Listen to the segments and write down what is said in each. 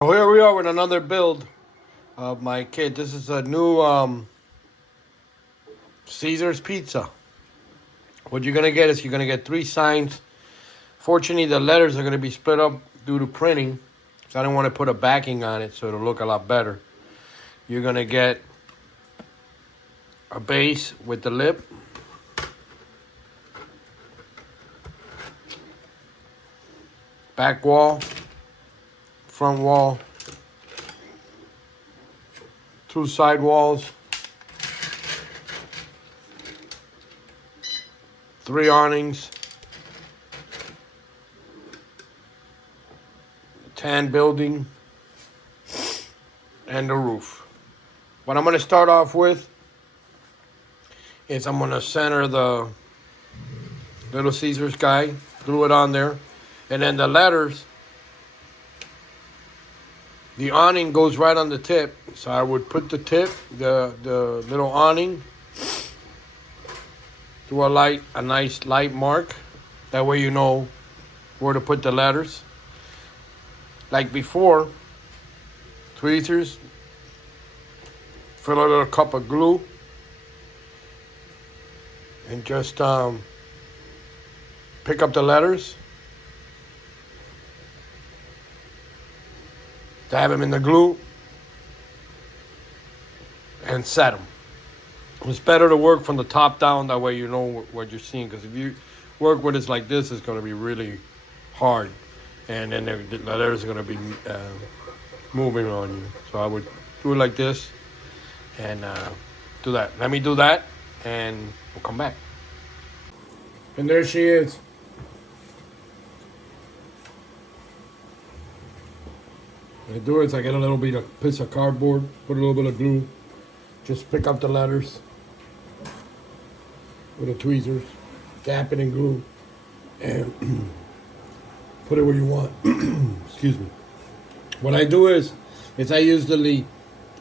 So here we are with another build of my kit. This is a new Caesar's pizza. What you're gonna get is you're gonna get three signs. Fortunately, the letters are gonna be split up due to printing, so I don't want to put a backing on it, so it'll look a lot better. You're gonna get a base with the lip, back wall, front wall, two side walls, three awnings, tan building, and the roof. What I'm gonna start off with is I'm gonna center the Little Caesars guy, glue it on there, and then the letters, the awning goes right on the tip, so I would put the tip, the little awning, to a nice light mark. That way you know where to put the letters. Like before, tweezers, fill a little cup of glue, and just pick up the letters, dab them in the glue, and set them. It's better to work from the top down, that way you know what you're seeing, because if you work with it like this, it's going to be really hard, and then the letters are going to be moving on you. So I would do it like this, and do that. Let me do that, and we'll come back. And there she is. What I do is I get a little bit of piece of cardboard, put a little bit of glue, just pick up the letters with the tweezers, dap it in glue, and put it where you want. Excuse me. What I do is I usually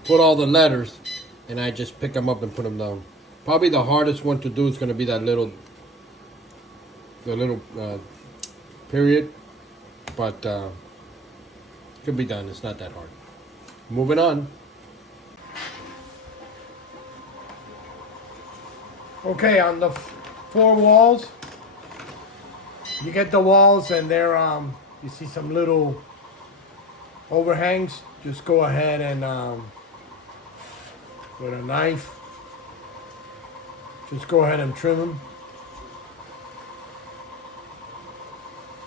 put all the letters, and I just pick them up and put them down. Probably the hardest one to do is going to be the little period, but it can be done. It's not that hard. Moving on. Okay, on the four walls, you get the walls, and they're you see some little overhangs. Just go ahead and with a knife, just go ahead and trim them.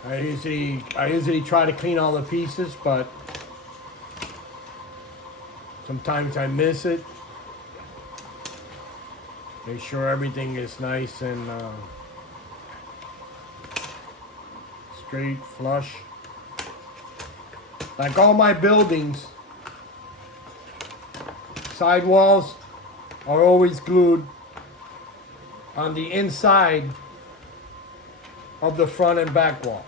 I usually try to clean all the pieces, but sometimes I miss it. Make sure everything is nice and straight, flush. Like all my buildings, side walls are always glued on the inside of the front and back wall.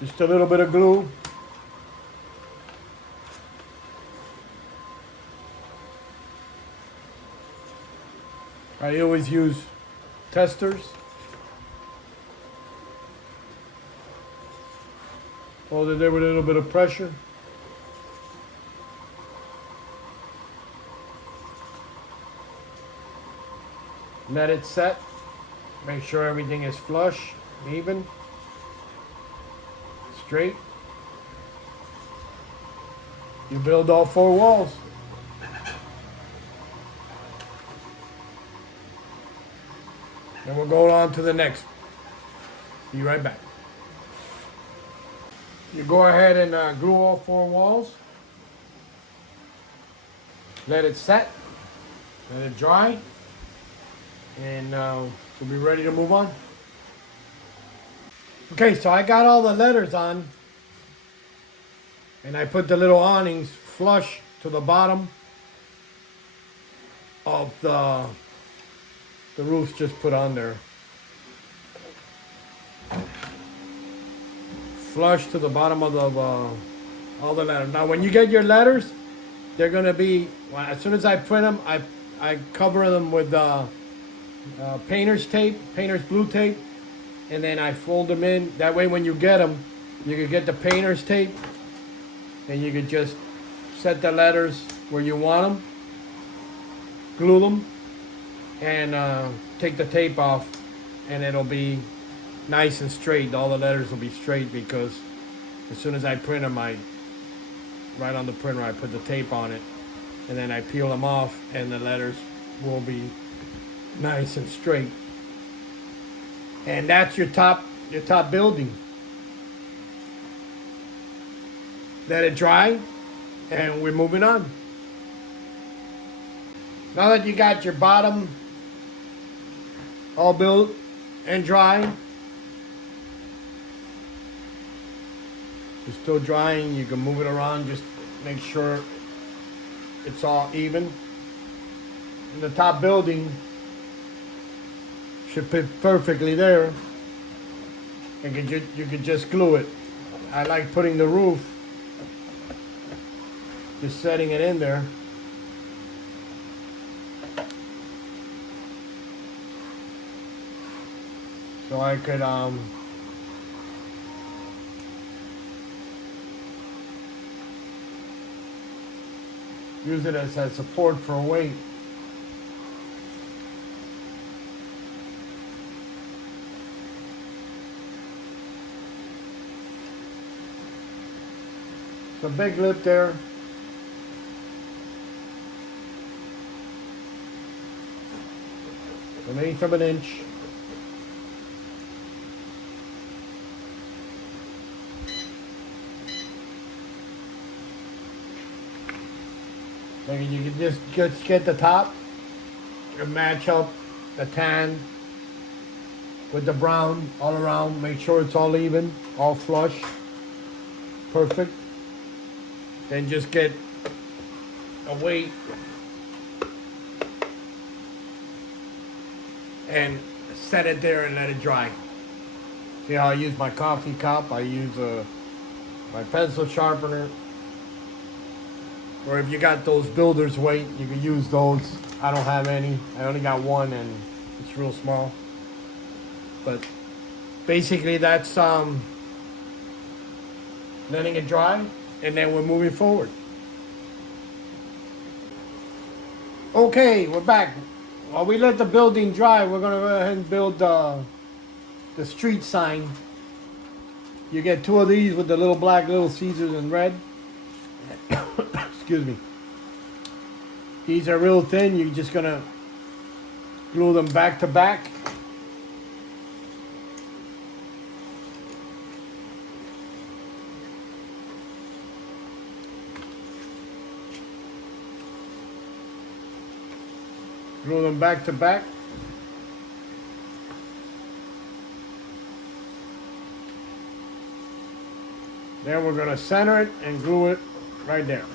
Just a little bit of glue. I always use testers. Hold it there with a little bit of pressure. Let it set. Make sure everything is flush, even, straight. You build all four walls. Then we'll go on to the next. Be right back. You go ahead and glue all four walls. Let it set. Let it dry. And we'll be ready to move on. Okay, so I got all the letters on. And I put the little awnings flush to the bottom of the roof's just put on there. Flush to the bottom of the all the letters. Now when you get your letters, they're gonna be, well, as soon as I print them, I cover them with painter's tape, painter's blue tape, and then I fold them in. That way when you get them, you could get the painter's tape, and you could just set the letters where you want them, glue them, and take the tape off, and it'll be nice and straight. All the letters will be straight because as soon as I print them, right on the printer, I put the tape on it, and then I peel them off, and the letters will be nice and straight. And that's your top building. Let it dry, and we're moving on. Now that you got your bottom all built and dry, it's still drying, you can move it around, just make sure it's all even. And the top building should fit perfectly there, and you could just glue it. I like putting the roof, just setting it in there. So I could use it as a support for a weight. It's a big lip there. An eighth of an inch. Like you can just get the top and match up the tan with the brown all around. Make sure it's all even, all flush. Perfect. Then just get a weight and set it there and let it dry. See how I use my coffee cup? I use my pencil sharpener. Or if you got those builder's weight, you can use those. I don't have any. I only got one, and it's real small. But basically that's letting it dry, and then we're moving forward. Okay, we're back. While we let the building dry, we're gonna go ahead and build the street sign. You get two of these with the little black Little Caesars in red. Excuse me. These are real thin. You're just gonna glue them back to back. Glue them back to back. Then we're gonna center it and glue it right there.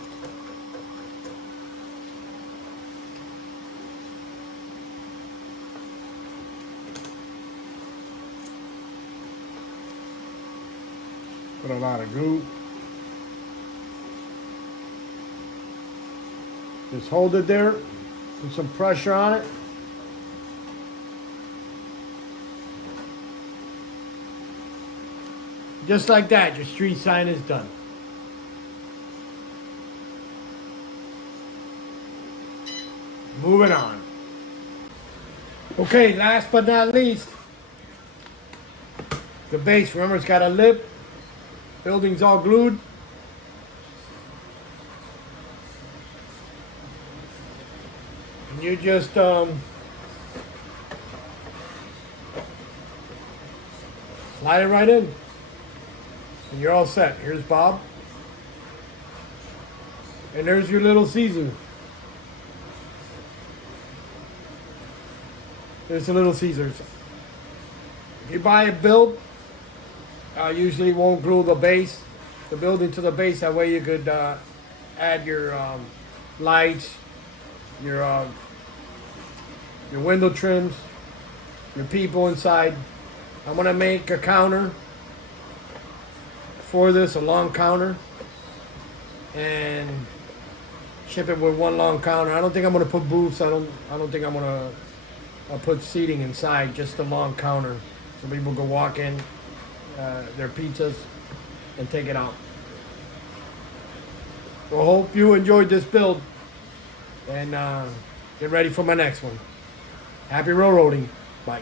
Put a lot of glue. Just hold it there. Put some pressure on it. Just like that, your street sign is done. Moving on. Okay, last but not least, the base. Remember, it's got a lip. Building's all glued. And you just slide it right in. And you're all set. Here's Bob. And there's your Little Caesar. There's the Little Caesars. If you buy it built, I usually won't glue the base, the building to the base. That way you could add your lights, your window trims, your people inside. I'm gonna make a counter for this, a long counter, and ship it with one long counter. I don't think I'm gonna put booths. I don't think I'm gonna put seating inside. Just a long counter. so people can walk in their pizzas and take it out. So I hope you enjoyed this build, and get ready for my next one. Happy railroading. Bye.